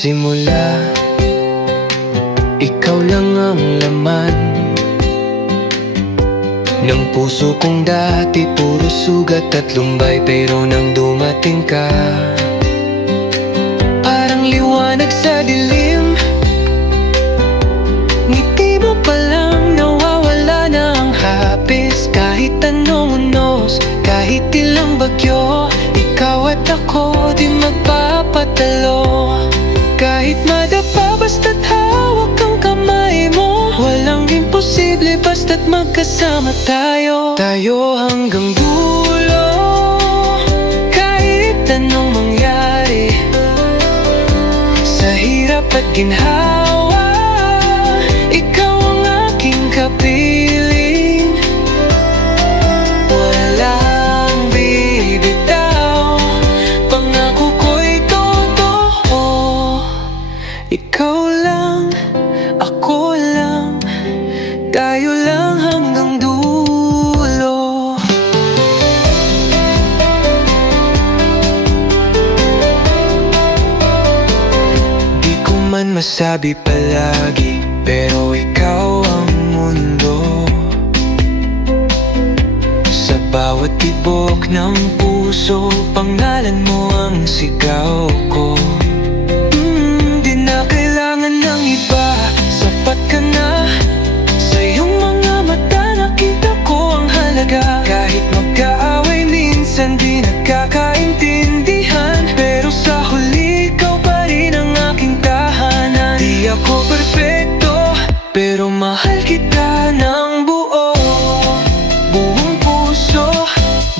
simula, ikaw lang ang laman ng puso kong dati. Puro sugat at lumbay, pero nang dumating ka, parang liwanag sa dilim. Ngiti mo pa lang, nawawala na ang hapis. Kahit anong unos, kahit ilang bagyo, ikaw at ako di magpapatalo. Kahit madapa basta't hawak ang kamay mo, walang imposible basta't magkasama tayo. Tayo hanggang dulo, kahit anong mangyari. Sa hirap at ginhawa, ikaw ang aking kapiling. Walang bibitaw, pangako ko'y totoo. Ikaw lang, ako lang, tayo lang hanggang dulo. Di ko man masabi palagi, pero ikaw ang mundo. Sa bawat tibok ng puso, pangalan mo ang sigaw ko. Di na kailangan ng iba, sapat ka na. Sa iyong mga mata nakita ko ang halaga. Kahit magkaaway minsan di nagkakaintindihan, pero sa huli ikaw pa rin ang aking tahanan. Di ako perfecto, pero mahal kita ng buo. Buong puso,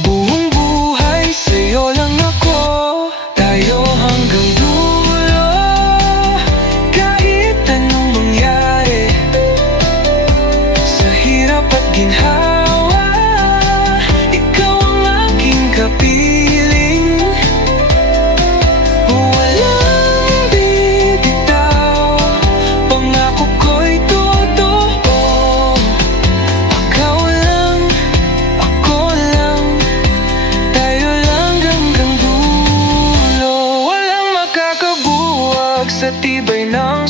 buong buhay, sa'yo lang ako. Tayo hanggang dulo, kahit anong mangyari. Sa hirap at ginhawa, ikaw ang aking kapiling. Walang bibitaw, pangako ko'y totoo. Ikaw lang, ako lang, tayo lang hanggang dulo. Walang makakabuwag sa tibay ng